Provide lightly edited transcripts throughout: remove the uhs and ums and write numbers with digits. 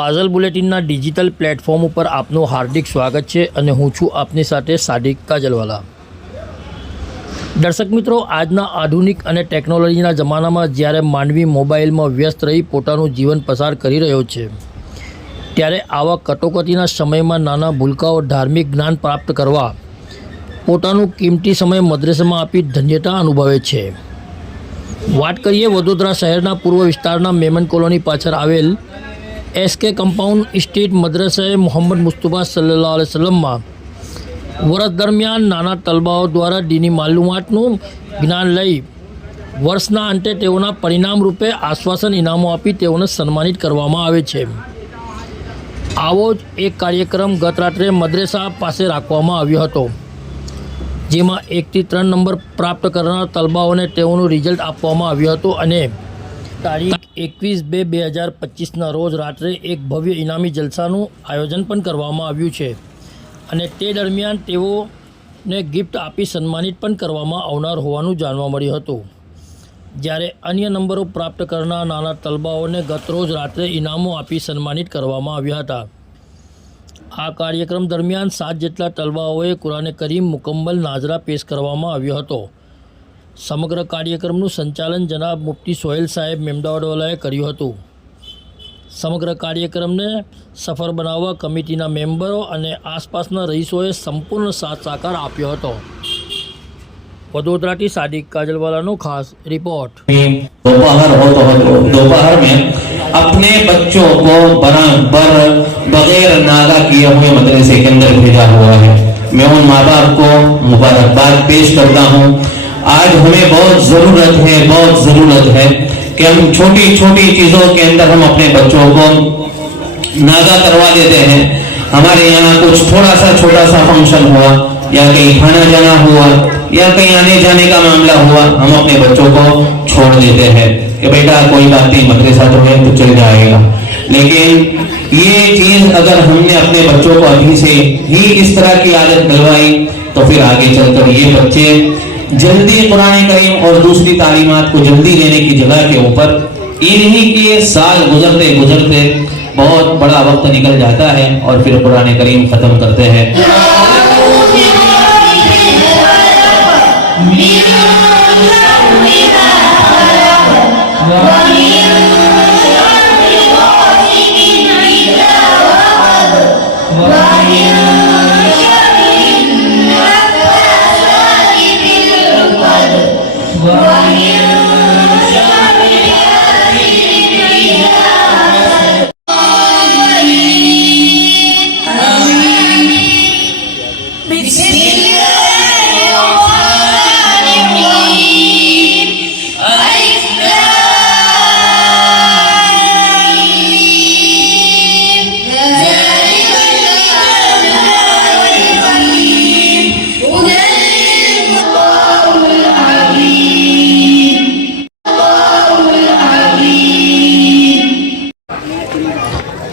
કાજલ બુલેટિનના digital platform ઉપર આપનું હાર્દિક સ્વાગત છે અને હું છું આપની સાથે સાદિક કાજલવાલા। દર્શક મિત્રો, આજના આધુનિક અને ટેકનોલોજીના જમાનામાં જ્યારે માનવી મોબાઈલમાં વ્યસ્ત રહી પોતાનું જીવન પસાર કરી રહ્યો છે, ત્યારે આવા કટોકટીના સમયમાં નાના ભૂલકાઓ ધાર્મિક જ્ઞાન પ્રાપ્ત કરવા પોતાનું કિંમતી સમય મદ્રેસામાં આપી ધન્યતા અનુભવે છે। વાત કરીએ વડોદરા શહેરના પૂર્વ વિસ્તારના મેમન કોલોની પાછળ આવેલ SK કમ્પાઉન્ડ સ્ટ્રીટ મદ્રસાએ મોહમ્મદ મુસ્તફા સલ્લલ્લાહુ અલૈહિ વસલ્લમમાં વર્ષ દરમિયાન નાના તલબાઓ દ્વારા દીની માલુમાતનું જ્ઞાન લઈ વર્ષના અંતે તેઓના પરિણામ રૂપે આશ્વાસન ઇનામો આપી તેઓને સન્માનિત કરવામાં આવે છે। આવો જ એક કાર્યક્રમ ગત રાત્રે મદ્રેસા પાસે રાખવામાં આવ્યો હતો, જેમાં 1 થી 3 નંબર પ્રાપ્ત કરનાર તલબાઓને તેઓનું રિઝલ્ટ આપવામાં આવ્યું હતું અને તારીખ 21/2/2025ના રોજ રાત્રે એક ભવ્ય ઇનામી જલસાનું આયોજન પણ કરવામાં આવ્યું છે અને તે દરમિયાન તેઓને ગિફ્ટ આપી સન્માનિત પણ કરવામાં આવનાર હોવાનું જાણવા મળ્યું હતું। જ્યારે અન્ય નંબરો પ્રાપ્ત કરનાર નાના તલબાઓને ગતરોજ રાત્રે ઇનામો આપી સન્માનિત કરવામાં આવ્યા હતા। આ કાર્યક્રમ દરમિયાન 7 જેટલા તલબાઓએ કુરાન કરીમ મુકમ્મલ નાઝરા પેશ કરવામાં આવ્યો હતો। સમગ્ર કાર્યક્રમનું સંચાલન જનાબ મુફ્તી સોહેલ સાહેબ મેમદાવાદવાલાએ કર્યું હતું। સમગ્ર કાર્યક્રમને સફળ બનાવવા કમિટીના મેમ્બરો અને આસપાસના રહીશોએ સંપૂર્ણ સાથ સહકાર આપ્યો હતો। वडोदरा सादिक काजलवाला नो खास रिपोर्ट। दोपहर हो तो दोपहर में अपने बच्चों को बराबर बगैर नागा किए हुए मदरसे के अंदर भेजा हुआ है। मैं उन माँ बाप को मुबारकबाद पेश करता हूँ। आज हमें बहुत ज़रूरत है कि हम छोटी छोटी चीज़ों के अंदर हम अपने बच्चों को नागा करवा देते हैं। हमारे यहाँ कुछ थोड़ा सा छोटा सा फंक्शन हुआ या कहीं खाना जाना हुआ या कहीं आने जाने का मामला हुआ, हम अपने बच्चों को छोड़ देते हैं कि बेटा कोई बात नहीं, मदरसा तो है तो चल जाएगा। लेकिन ये चीज अगर हमने अपने बच्चों को अभी से ही इस तरह की आदत डलवाई तो फिर आगे चलकर ये बच्चे जल्दी कुरान करीम और दूसरी तालीमात को जल्दी लेने की जगह के ऊपर इन्हीं के साल गुजरते गुजरते बहुत बड़ा वक्त निकल जाता है और फिर कुरान करीम खत्म करते हैं।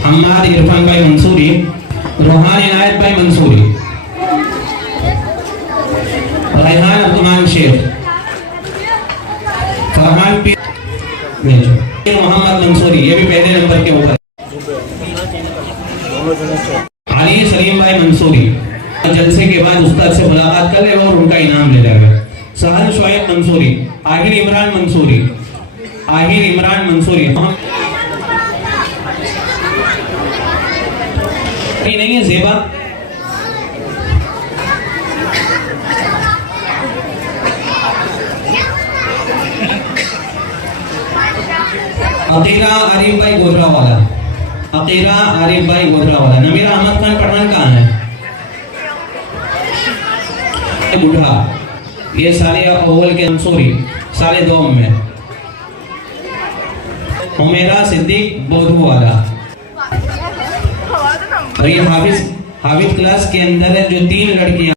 हमाद इरफान भाई मंसूरी, रोहान इनायत भाई मंसूरी, रेहान अब्दुमान शेख, फरमान मोहम्मद मंसूरी, ये भी पहले नंबर के ऊपर। अली सलीम भाई मंसूरी, जलसे के बाद उस्ताद से मुलाकात कर ले और उनका इनाम ले जाएगा। सहल शोएब मंसूरी, आहिर इमरान मंसूरी, नहीं है ज़ेबा, अकीरा आरिफ भाई गोधरावाला, नमीरा अहमद खान पठान कहाँ है? बुढ़ा, ये साले अव्वल के मंसूरी, साले 2 में उमेरा सिद्दीक बोधवाला। और ये हाफिज क्लास के अंदर है जो 3 लड़कियां।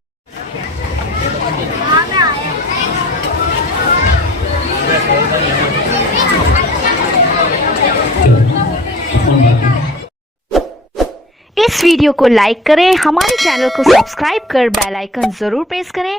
इस वीडियो को लाइक करें, हमारे चैनल को सब्सक्राइब कर बेल आइकन जरूर प्रेस करें।